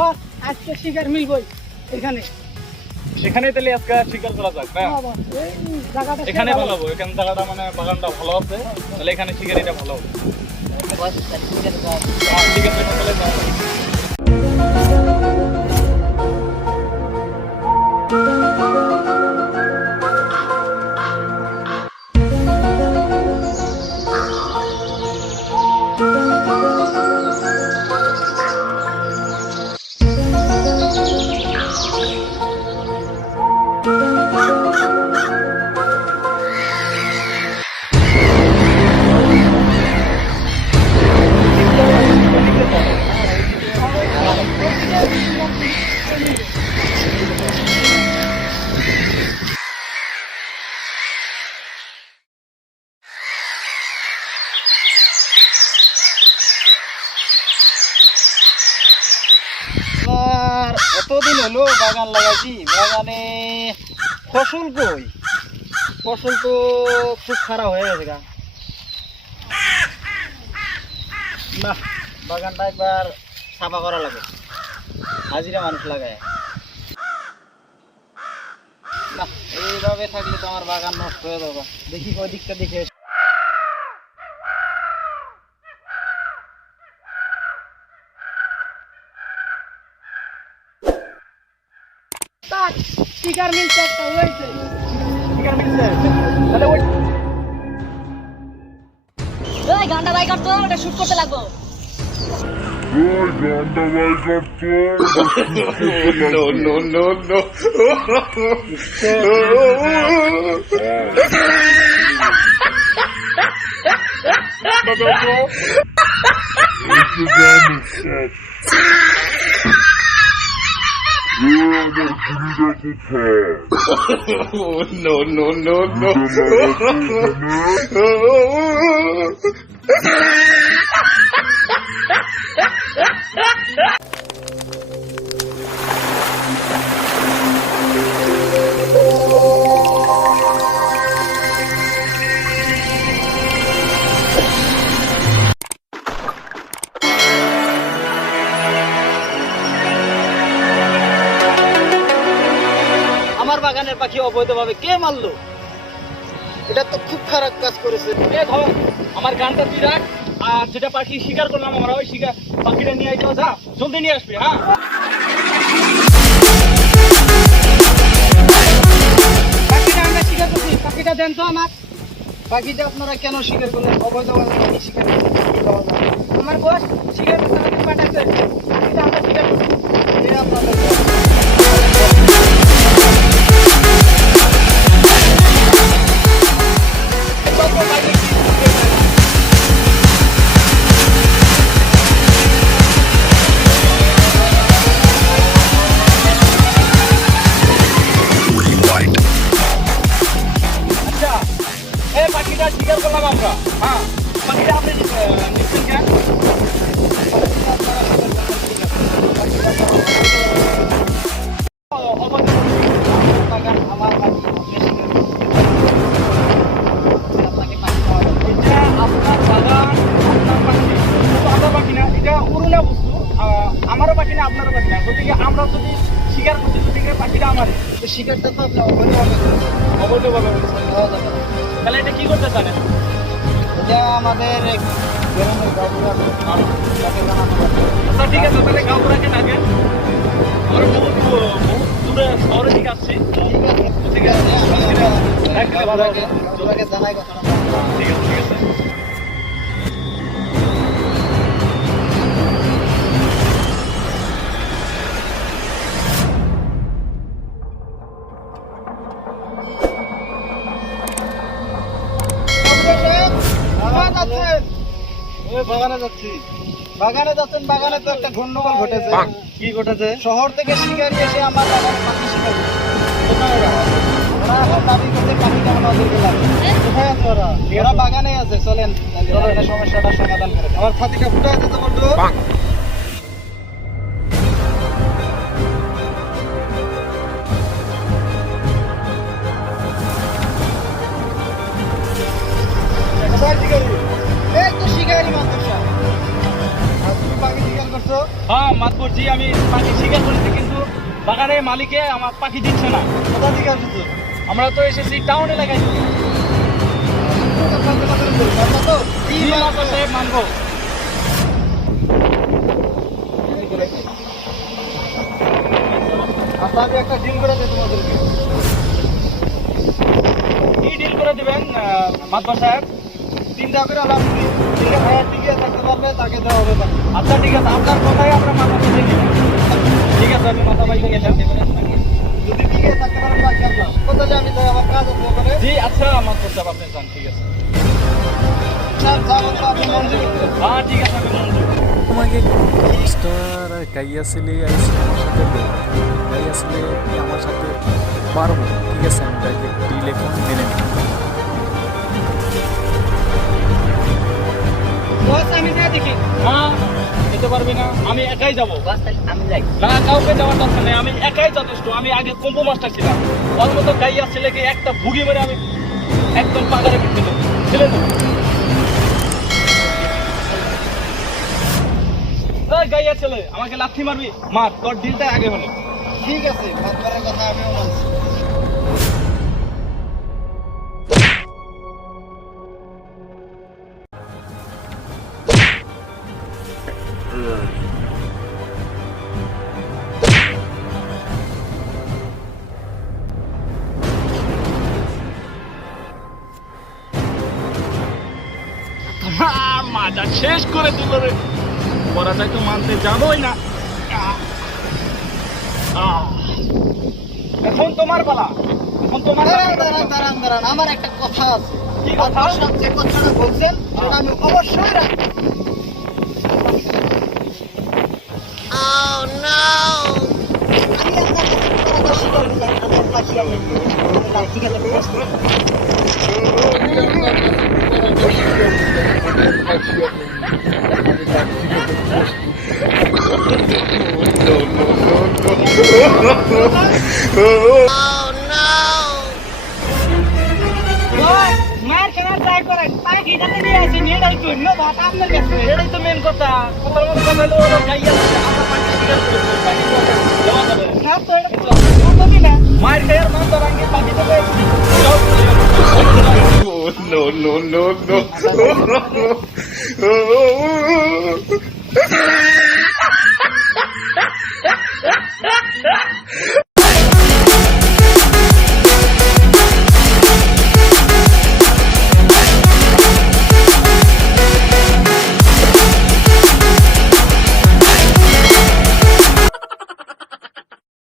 বস আজকে শিকার মিলবই এখানে। সেখানে তাহলে আজকে শিকার করা যাক না? হ্যাঁ বস, এই জায়গাটা এখানে ভালো হবে, এখানে জায়গাটা মানে বাগানটা ভালো আছে, তাহলে এখানে শিকারিটা ভালো হবে। বস শিকার করা ঠিক আছে তাহলে যাও। আর এতদিন হলো বাগান লাগাইছি, বাগানে ফসল কই? ফসল তো খুব খারাপ হয়ে গেছে গা। না, বাগানটা একবার সাফা করা লাগে, হাজিরা মানুষ লাগায়। না, এইভাবে থাকলে তো আমার বাগান নষ্ট হয়ে যাবে। দেখি ওই দিকটা দেখে তাক শিকার মিলছে একটা হয়েছে। শিকার মিলছে, তাহলে ওই ওই গানটা বাই করতো, ওটা শুট করতে লাগবো। আমার বাগানের পাখি অবৈধভাবে কে মারলো? এটা তো খুব খারাপ কাজ করেছে। এ ধর, আমার গানটা তুই রাখ, আর যেটা পাখি শিকার করলাম আমরা ওই শিকার পাখিটা নিয়ে আইতে যা, জলদি নিয়ে আসবি। হ্যাঁ, পাখিটা আমরা শিকার করছি, পাখিটা দেন তো আমার। পাখিটা আপনারা কেন শিকার করলেন? অবৈধভাবে পাখি শিকার করলেন, কি পাওয়া যায়? আমার বস শিকার করতে আমাদের পাঠাচ্ছে, পাখিটা আমরা শিকার করছি। এই আপনাদের আচ্ছা, এই পাখিটা শিকার করলাম আমরা। হ্যাঁ, পাখিটা আপনি নিচ্ছেন কেন? বাগান আমার পাখি শিকার করতে আপনাকে পাখি পাওয়া যাবে। এটা আপনার বাগান, আপনার পাখি, শুধু আপনার পাখি না, এটা উড়ুলা বস্তু। আমারও পাখি না, আপনারও পাখি না। গতিকে আমরা যদি শিকার করছি, গতিকে পাখিটা আমারই। তো শিকারটা তো আপনি অবৈধভাবে করেছেন, অবৈধভাবে পাওয়া যাবে না। তাহলে এটা কি করতে চান? এটা আমাদের গ্রামের গাঁওগুলা তাকে জানানো হবে। আচ্ছা ঠিক আছে, তাহলে গাঁওগুলাকে ডাকে। আমরা বহুত দূরে শহরের দিকে আসছি। ঠিক আছে, ঠিক আছে, ওনাকে জানাই কথাটা। ঠিক আছে, ঠিক আছে। কোথায় যাচ্ছেন? ওই বাগানে যাচ্ছি। বাগানে যাচ্ছেন? বাগানে তো একটা গন্ডগোল ঘটেছে। কি ঘটেছে? শহর থেকে শিকারি এসে আমার বাগান পাখি শিকার করছে। কোথায় ওরা? ওরা এখন দাবি করছে পাখিটা আমাদেরকে লাগবে। কোথায় আছে ওরা? ওরা বাগানে আছে, চলেন তাহলে সমস্যাটা সমাধান করে। আমার ছাতিটা ফুটে আছে তো বন্ধু। কোথায় শিকারি? এই তো শিকারি মাদ্রাসা। আর তুমি পাখি শিকার করছো? হ্যাঁ মাতবর জি, আমি পাখি শিকার করেছি, কিন্তু বাগানে মালিকে আমার পাখি দিচ্ছে না। কোথা থেকে আসছো? আমরা তো এসেছি টাউন এলাকায়। জি মাতবর সাহেব, মানবো। আচ্ছা আমি একটা ডিল করে দিই তোমাদেরকে। কি ডিল করে দিবেন মাতবর সাহেব? 3টা করে লাভ দিই, যে ভাইয়া টিকে থাকতে পারবে তাকে দেওয়া হবে বাকি। আচ্ছা ঠিক আছে, আপনার কথাই আমরা মাথা পাইতে গেলাম। ঠিক আছে, আমি মাথা পাইতে গেলাম। যদি টিকে থাকতে পারেন বাকি আপনার। কোথায় আমি যাই, আমার কাজ আছে ওখানে। জি আচ্ছা মাতবর সাহেব, আপনি যান, ঠিক আছে। স্যার যাবো তো আপনি মঞ্জুর। হ্যাঁ ঠিক আছে, আমি মঞ্জুর। তোমাকে মাস্টার আর গাইয়া ছেলে আইসি আমার সাথে গাইয়া ছেলে আমার সাথে পারবো, ঠিক আছে, আমি তাকে ডিল এখন মেনে নিই। বস আমি যাই দেখি। হ্যাঁ যেতে পারবি না, আমি একাই যাবো। বাস তাহলে আমি যাই। না কাউকে যাওয়ার দরকার নেই, আমি একাই যথেষ্ট। আমি আগে কম্পো মাস্টার ছিলাম, ওর মতো গাইয়া ছেলেকে একটা ভুগি মেরে আমি একদম পাগারে বিটতে দেবো, ছেলে দেবো। গাইয়া ছেলে আমাকে লাথি মারবি, মার, তোর ডিলটা আগে হলো। ঠিক আছে, মাতবারের কথা আমিও মানছি। মাজা শেষ করে দিল রে, পড়াটাই তো মানতে যাবোই না। এখন তোমার পালা, এখন তোমার দাঁড়ান দাঁড়ান দাঁড়ান দাঁড়ান, আমার একটা কথা আছে। কি কথা? আপনার সাথে যে কথাটা বলছেন সেটা আমি অবশ্যই রাখবো। বস মার কেন ট্রাই করেন, পাখি যাতে নিয়ে আসি নিয়ে জন্য ভাত আপনার কাছে। এটাই তো মেন কথা। কথার মধ্যে কথা হলো ওরা গাইয়া ছেলে, আমরা পাখি শিকার করেছি, পাখি তো দেওয়া যাবে না। না তো এটা তো কি না। মায়ের খেয়ার মান তার আগে পাখি দেবে,